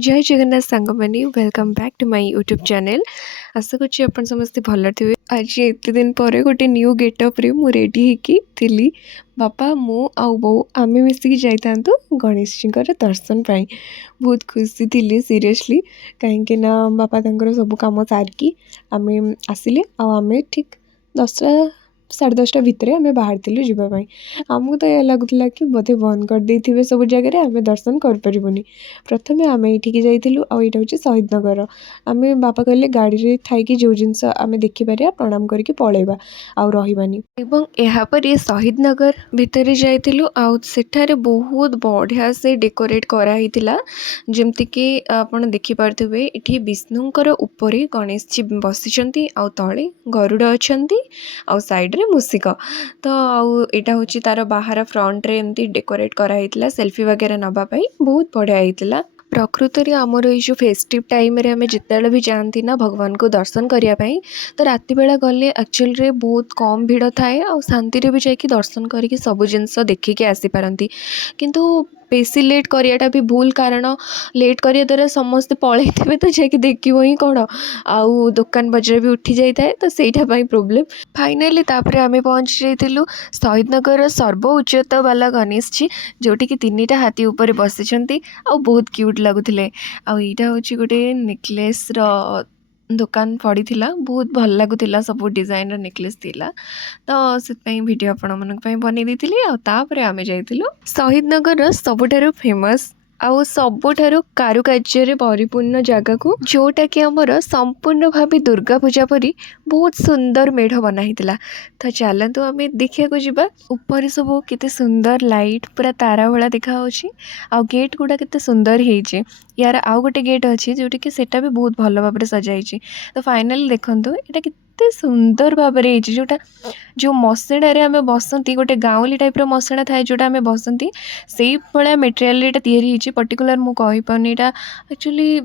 जय जगन्नाथ सांग मैंने welcome back to my YouTube channel. आशा करुँच आप समस्ते भल थे। आज एत दिन पर गोटे न्यू गेटअप्रे मु रेडी होती बापा मु आउ बो आम मिसिकी जाता गणेश जी दर्शन पाई। बहुत खुशी थी सीरियसली कहीं बापा सब कम सारिकी आम आसिले आम ठीक 10टा 10:30 भितर आम बाहर जावाई। आमको तो यह लगुला कि बोधे बंद कर देते सब जगह आम दर्शन करें। प्रथम आम ये जाइलु आईटा हूँ शहीद नगर। आम बापा कहले गाड़ी थी जो जिनस आम देखिपर प्रणाम करके पलैबा आउ रही। यापर ये शहीद नगर भितर जाइलु आठ बहुत बढ़िया से डेकोरेट कराई जमती आपड़ देखिपे ये विष्णुकर ऊपर गणेश जी बसी आउ तले गरुड़ अच्छा आउ साइड रे मूषिक तो आईटा हूँ तार बाहर फ्रंट रे एमती डेकोरेट कराइला सेल्फी वगैरह नापाई बहुत बढ़िया होता। प्रकृत में आमर ये फेस्टिव टाइम रे आम जिते भी जाती ना भगवान को दर्शन करने तो राति बेला गले एक्चुअल रे बहुत कम भिड़ थाए आ शांति भी जाकि दर्शन करके सब जिनस देखिकी आसीपारती किंतु बेसी लेट करियाटा भी भूल कारण लेट करिया द्वारा समस्ते पलैथे तो जाकि देखिबो ही कौन आउ दुकान बजार भी उठी जाए तो सहीटा प्रोब्लेम। फाइनाली तापर आम पहुँची जाइलु शहीद नगर सर्व उच्चता वाला गणेश जी जोटि कि 3टा हाथी ऊपर बसी आ बहुत क्यूट लगुले। आईटा हूँ गोटे नेकलेस दुकान पड़ी बहुत भल लगुला सब डिजाइन नेकलेस थिला तो से वीडियो आपण मन बनी देती आम जाइलु शहीद नगर सबुठारु फेमस आउ सबुठारु कारुकार्य परिपूर्ण जगह को जोटा कि आमर संपूर्ण भाव दुर्गा पूजा परी बहुत सुंदर मेढ़ बनाई तो चलतु आम देखा जावा ऊपर सब केते सुंदर लाइट पूरा तारा भला देखा आ गेट गुड़ा केते सुंदर है। यार आउ गोटे गेट अच्छी जोटि कि सेटा भी बहुत भल भाव सजाई तो फाइनाली देखो ये सुंदर भाव जोटा जो मसिणारे आम बसती गोटे गाँवली टाइप मसिणा थाए जोटा आम बसती से भाया मेटेरियल पर्टिकुलर मुझे एक्चुअली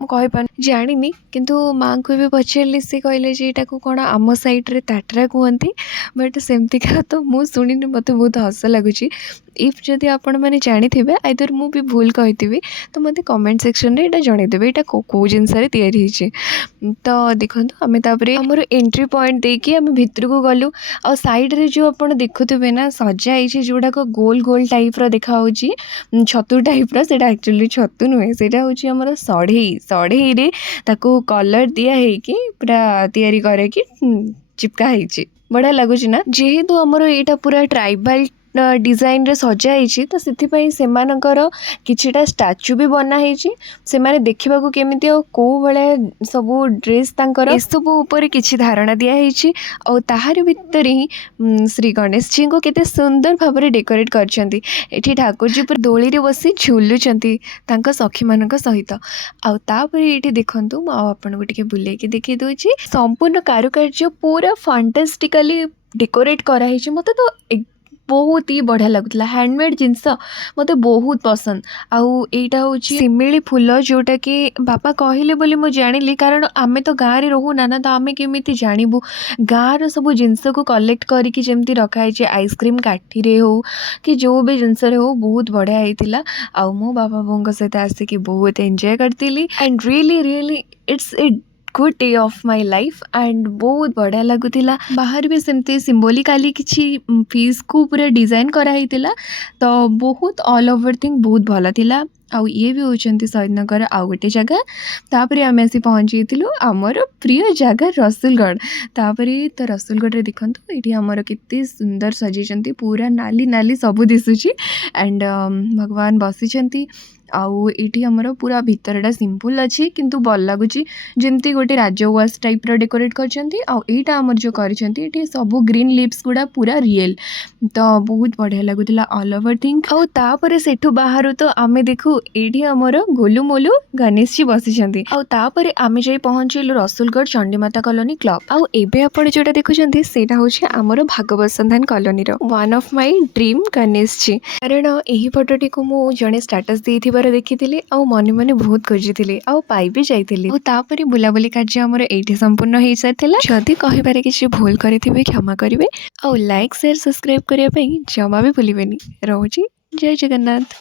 मुझे जानी किंतु माँ को भी पचारि सी कहले यहाँ को कौन आम साइड्रे ताटरा कहती बट सेमती का तो मुझे शुणी मत बहुत हस लगुच। इफ जदि आपण मैंने जानी थे आइदर मु भी भूल कही तो मत कमेंट सेक्शन रे एटा जणेदेवे एटा को जिनस तो देखो आम तापर आमर एंट्री पॉइंट देकी आम भितर को गलु आ साइड रे जो आप देखुवे ना सजाई जोड़ाक गोल गोल टाइप देखा छतु टाइप सेटा एक्चुअली छतु नुहे सेटा हूँ आमर सढ़ई रे ताकू कलर दिया है पूरा तैयारी करे कि चिपका बढ़िया लगुच ना जेहेतु आमर यहाँ पूरा ट्राइबल डिजाइन रे सजाई तो से किछिटा स्टाच्यू भी बनाई से माने देखा केमिति कौ भाया सब ड्रेस सब ऊपर किछि धारणा दिखाई और ताहार भितर ही श्री गणेश जी को केते सुंदर भाव में डेकोरेट करछंती। एठी ठाकुर जी पर दोली रे बसी झुलुचंती तांका सखी मानक सहित आउे ये देखु आपको टे बुले देखी दूची संपूर्ण कारुकार्य पूरा फैंटास्टिकली डेकोरेट कराई मत तो बहुत ही बढ़िया लगुला हैंडमेड जिनस मत बहुत पसंद आईटा हूँ सिमिली फूल जोटा कि बापा कहले बोली मुझे जानी कारण आम तो गाँव में रोना ना तो आम केमी जानबू गाँव सब जिनस को कलेक्ट करके जमी रखाई आइसक्रीम काठी हो कि जो भी जिनस हो बहुत बढ़िया होता आ मो बापा बों सहित आसिक बहुत एंजॉय करती and really it's a good day of my life and बहुत बढ़िया लगुला। बाहर भी सेमती सिंबोलिकाली किसी फीस को पूरा डिजाइन कराई तो बहुत ऑल ओवर थिंग बहुत भल थिला। आउ ये भी होचंती शहीद नगर आउ गोटे जगह तापर आम आसी पहुँची आमर प्रिय जगह रसुलगढ़ तापर तो रसुलगढ़ रे देखंतु ये आमर केते सुंदर सजाई पूरा नाली नाली सब दिशुची एंड भगवान बसी आउ ये आमर पूरा भितरटा सिंपल अच्छी किंतु भल लगुच जमती गोटे राजवास टाइप डेकोरेट करटा आमर जो कर सब ग्रीन लिप्स गुड़ा पूरा रियल तो बहुत बढ़िया लगुला ऑल ओवर थिंग आउे सेठू बाहर तो आम देखू ये आमर गोलू मोलू गणेश जी बसी आम जा पहुँचलु रसुलगढ़ चंडीमाता कॉलोनी क्लब आबे आप जोटा देखुं से आमर भागवत संधान colony one of my dream Ganesh ji कारण यही फोटोटी को मु जड़े स्टेटस देथिबार देखी आ मने मने बहुत खोजी आ पाई भी जाइली बुलाबुली कार्य आमर ये संपूर्ण हो सारी जदि कहिबारे किसी भूल करें क्षमा करेंगे आ लाइक शेयर सब्सक्राइब करने जमा भी भूलें। रोची जय जगन्नाथ।